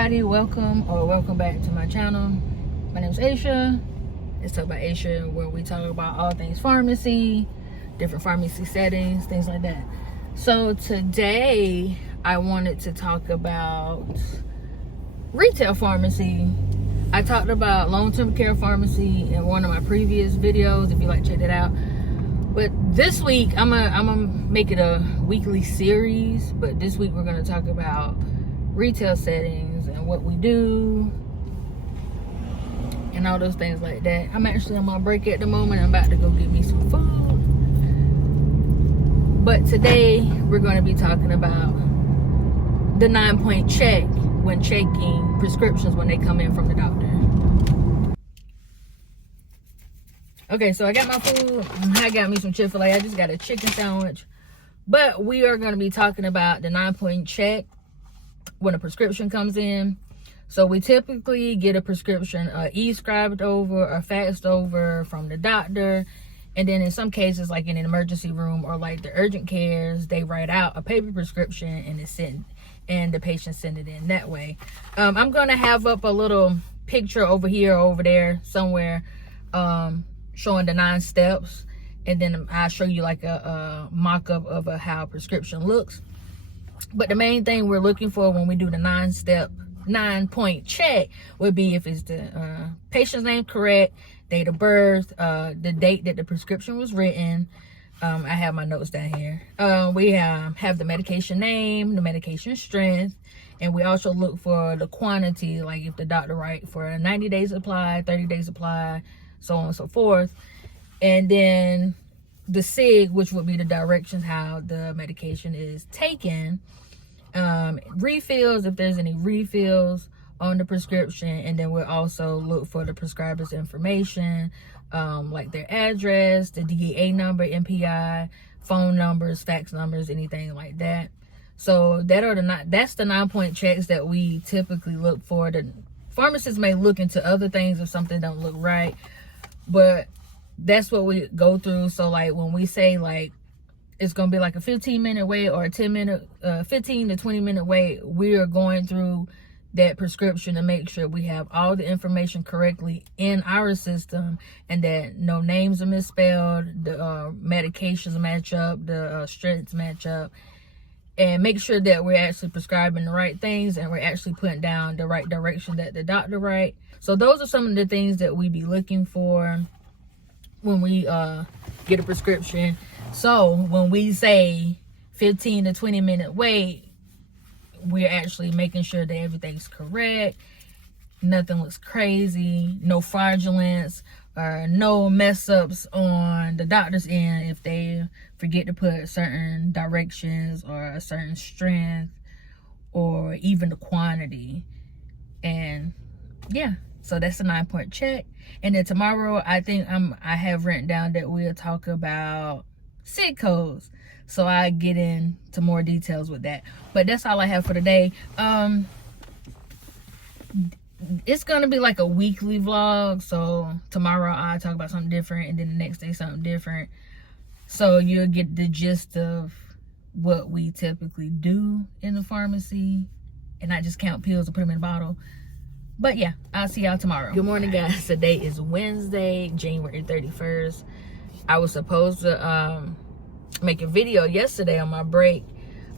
everybody, welcome back to my channel. My name is Aisha. Let's talk about Aisha, where we talk about all things pharmacy, different pharmacy settings, things like that. So today I wanted to talk about retail pharmacy. I talked about long-term care pharmacy in one of my previous videos, if you like, check it out. But this week I'm gonna make it a weekly series, but this week we're gonna talk about retail settings and what we do and all those things like that. I'm actually on my break at the moment. I'm about to go get me some food. But today we're going to be talking about the 9-point check when checking prescriptions when they come in from the doctor. Okay, so I got my food. I got me some Chick-fil-A. I just got a chicken sandwich. But we are going to be talking about the 9-point check when a prescription comes in. So we typically get a prescription e-scribed over or faxed over from the doctor, and then in some cases, like in an emergency room or like the urgent cares, they write out a paper prescription and it's sent, and the patient send it in that way. I'm gonna have up a little picture over here or over there somewhere showing the 9 steps, and then I'll show you like a mock-up of how a prescription looks. But the main thing we're looking for when we do the 9-point check would be if it's the patient's name correct, date of birth, the date that the prescription was written. I have my notes down here. We have the medication name, the medication strength, and we also look for the quantity, like if the doctor write for a 90 days supply, 30 days supply, so on and so forth. And then the SIG, which would be the directions how the medication is taken. Refills, if there's any refills on the prescription, and then we'll also look for the prescriber's information, like their address, the DEA number, MPI, phone numbers, fax numbers, anything like that. So that's the 9-point checks that we typically look for. The pharmacists may look into other things if something don't look right, but that's what we go through. So like when we say like it's gonna be like a 15-minute wait or a 15 to 20 minute wait, we are going through that prescription to make sure we have all the information correctly in our system and that no names are misspelled, the medications match up, the strengths match up, and make sure that we're actually prescribing the right things and we're actually putting down the right direction that the doctor write. So those are some of the things that we be looking for when we get a prescription. So when we say 15 to 20 minute wait, we're actually making sure that everything's correct, nothing looks crazy, no fraudulence, or no mess ups on the doctor's end if they forget to put certain directions or a certain strength or even the quantity. And yeah, so that's a 9-point check. And then tomorrow, I think I have written down that we'll talk about SIG codes. So I get into more details with that. But that's all I have for today. It's gonna be like a weekly vlog. So tomorrow I'll talk about something different, and then the next day something different. So you'll get the gist of what we typically do in the pharmacy, and not just count pills and put them in a bottle. But yeah, I'll see y'all tomorrow. Good morning, guys. Today is Wednesday, January 31st. I was supposed to make a video yesterday on my break,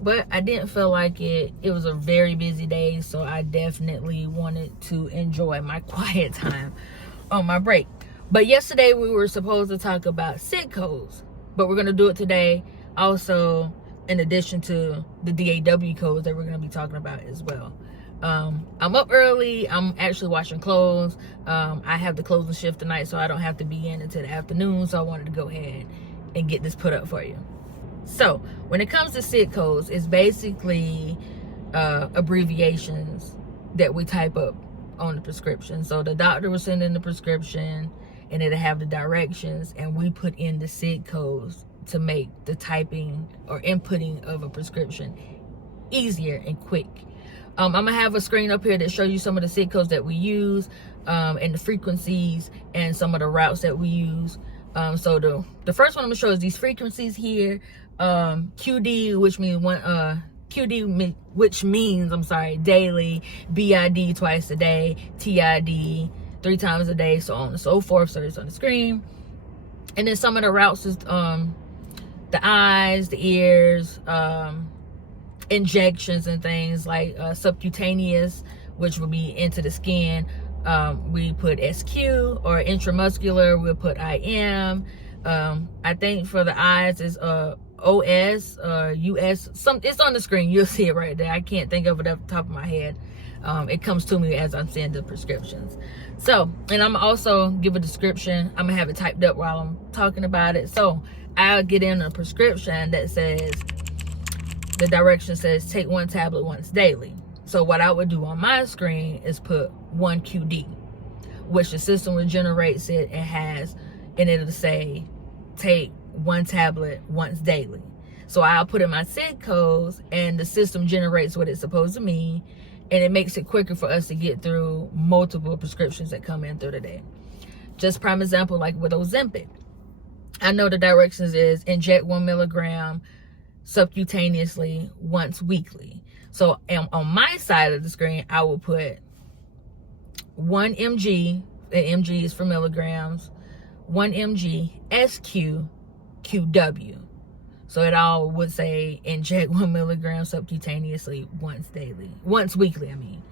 but I didn't feel like it. It was a very busy day, so I definitely wanted to enjoy my quiet time on my break. But yesterday we were supposed to talk about SIG codes, but we're going to do it today also in addition to the DAW codes that we're going to be talking about as well. I'm up early. I'm actually washing clothes. I have the closing shift tonight, so I don't have to be in until the afternoon, so I wanted to go ahead and get this put up for you. So when it comes to SIG codes, it's basically abbreviations that we type up on the prescription. So the doctor will send in the prescription and it'll have the directions, and we put in the SIG codes to make the typing or inputting of a prescription easier and quick. I'm gonna have a screen up here that shows you some of the SIG codes that we use, and the frequencies and some of the routes that we use. So the first one I'm gonna show is these frequencies here. QD, which means QD, which means, I'm sorry, daily, BID twice a day, TID 3 times a day, so on and so forth. So it's on the screen. And then some of the routes is the eyes, the ears, injections and things like subcutaneous, which would be into the skin. We put SQ, or intramuscular, we'll put IM. I think for the eyes is OS, US. It's on the screen. You'll see it right there. I can't think of it off the top of my head. It comes to me as I'm seeing the prescriptions. So, and I'm also give a description. I'm gonna have it typed up while I'm talking about it. So I'll get in a prescription that says, the direction says take 1 tablet once daily. So what I would do on my screen is put 1 QD, which the system will generate it and has, and it'll say take 1 tablet once daily. So I'll put in my SID codes, and the system generates what it's supposed to mean, and it makes it quicker for us to get through multiple prescriptions that come in through the day. Just prime example, like with Ozempic, I know the directions is inject 1 milligram subcutaneously once weekly. So on my side of the screen, I will put 1 mg, and mg is for milligrams, 1 mg SQ QW. So it all would say inject 1 milligram subcutaneously once weekly, I mean.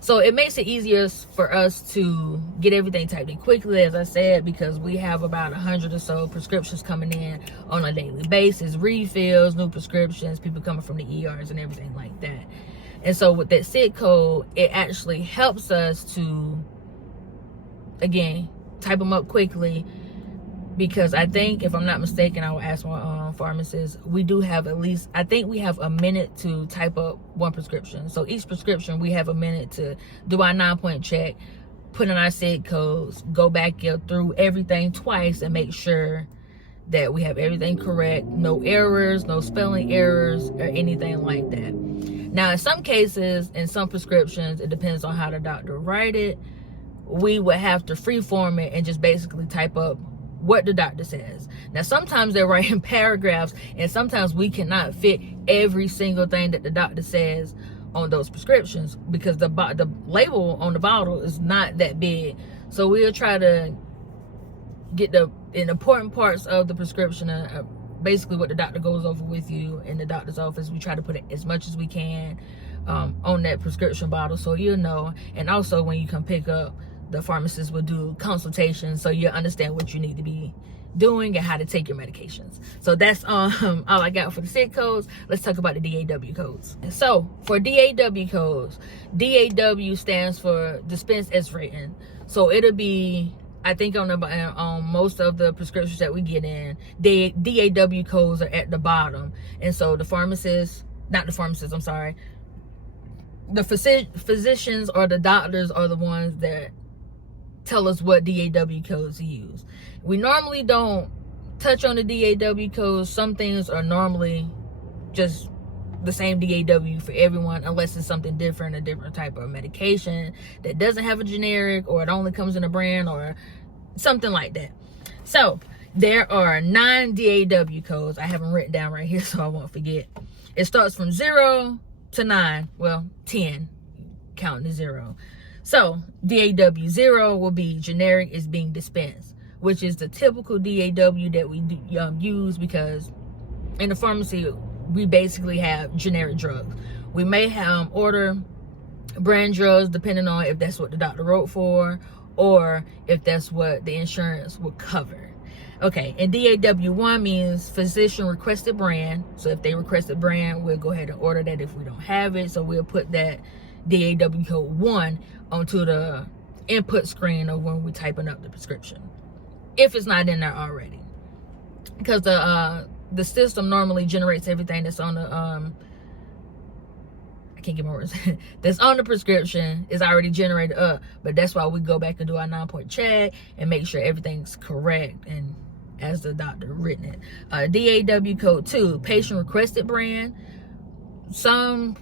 So it makes it easier for us to get everything typed in quickly, as I said, because we have about 100 or so prescriptions coming in on a daily basis, refills, new prescriptions, people coming from the ERs and everything like that. And so with that SID code, it actually helps us to, again, type them up quickly, because I think, if I'm not mistaken, I will ask my pharmacist, we do have at least, I think we have a minute to type up 1 prescription. So each prescription, we have a minute to do our 9-point check, put in our SID codes, go back through everything twice and make sure that we have everything correct, no errors, no spelling errors or anything like that. Now, in some cases, in some prescriptions, it depends on how the doctor write it, we would have to freeform it and just basically type up what the doctor says. Now, sometimes they're writing paragraphs, and sometimes we cannot fit every single thing that the doctor says on those prescriptions, because the label on the bottle is not that big. So we'll try to get the important parts of the prescription, basically what the doctor goes over with you in the doctor's office. We try to put it as much as we can on that prescription bottle, so you'll know. And also, when you come pick up, the pharmacist will do consultations, so you'll understand what you need to be doing and how to take your medications. So that's all I got for the SID codes. Let's talk about the DAW codes. So for DAW codes, DAW stands for dispense as written. So it'll be, I think on most of the prescriptions that we get in, DAW codes are at the bottom. And so the physicians or the doctors are the ones that tell us what DAW codes to use. We normally don't touch on the DAW codes. Some things are normally just the same DAW for everyone, unless it's something different, a different type of medication that doesn't have a generic, or it only comes in a brand, or something like that. So there are 9 DAW codes. I have them written down right here so I won't forget. It starts from 0 to 9, well, 10, counting to 0. So DAW 0 will be generic, is being dispensed, which is the typical DAW that we use, because in the pharmacy we basically have generic drugs. We may order brand drugs depending on if that's what the doctor wrote for, or if that's what the insurance will cover. Okay, and DAW1 means physician requested brand. So if they requested brand, we'll go ahead and order that if we don't have it. So we'll put that DAW code 1 onto the input screen of when we're typing up the prescription, if it's not in there already, because the system normally generates everything that's on the I can't get my words that's on the prescription is already generated up. But that's why we go back and do our 9-point check and make sure everything's correct and as the doctor written it. DAW code 2, patient requested brand. Some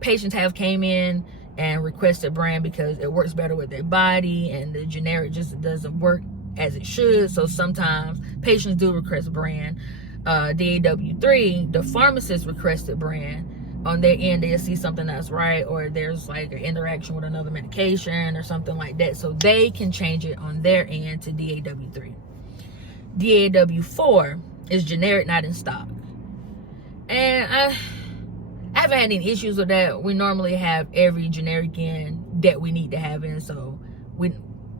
patients have came in and requested brand because it works better with their body, and the generic just doesn't work as it should. So sometimes patients do request brand. DAW3, the pharmacist requested brand. on their end they'll see something that's right, or there's like an interaction with another medication or something like that, so they can change it on their end to DAW3. DAW4 is generic, not in stock. And I haven't had any issues with that. We normally have every generic in that we need to have in, so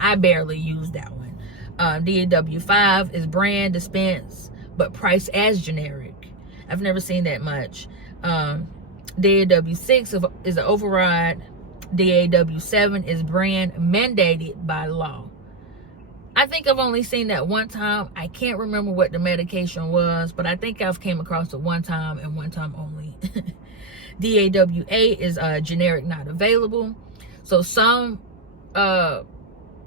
I barely use that one. DAW5 is brand, dispense, but priced as generic. I've never seen that much. DAW6 is an override. DAW7 is brand, mandated by law. I think I've only seen that one time. I can't remember what the medication was, but I think I've came across it one time and one time only. DAW8 is generic, not available. So some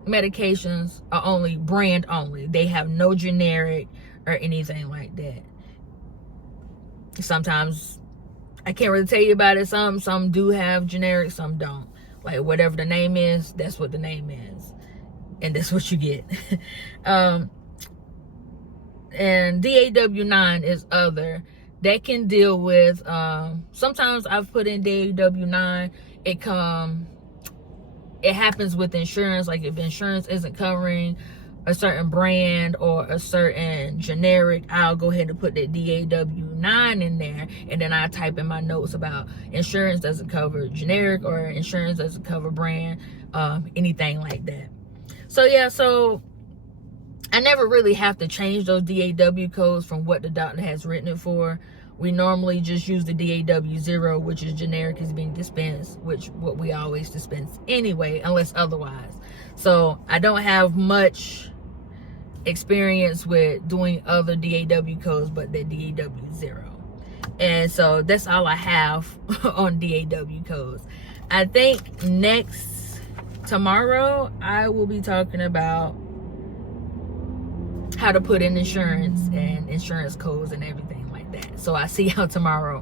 medications are only brand only. They have no generic or anything like that. Sometimes I can't really tell you about it. Some do have generic, some don't. Like whatever the name is, that's what the name is, and that's what you get. And DAW9 is other. That can deal with sometimes I've put in DAW9, it happens with insurance. Like if insurance isn't covering a certain brand or a certain generic, I'll go ahead and put that DAW9 in there, and then I type in my notes about insurance doesn't cover generic or insurance doesn't cover brand, anything like that. So yeah, so I never really have to change those DAW codes from what the doctor has written it for. We normally just use the DAW0, which is generic, is being dispensed, which what we always dispense anyway, unless otherwise. So I don't have much experience with doing other DAW codes but the DAW0. And so that's all I have on DAW codes. I think tomorrow I will be talking about how to put in insurance and insurance codes and everything like that. So I see y'all tomorrow.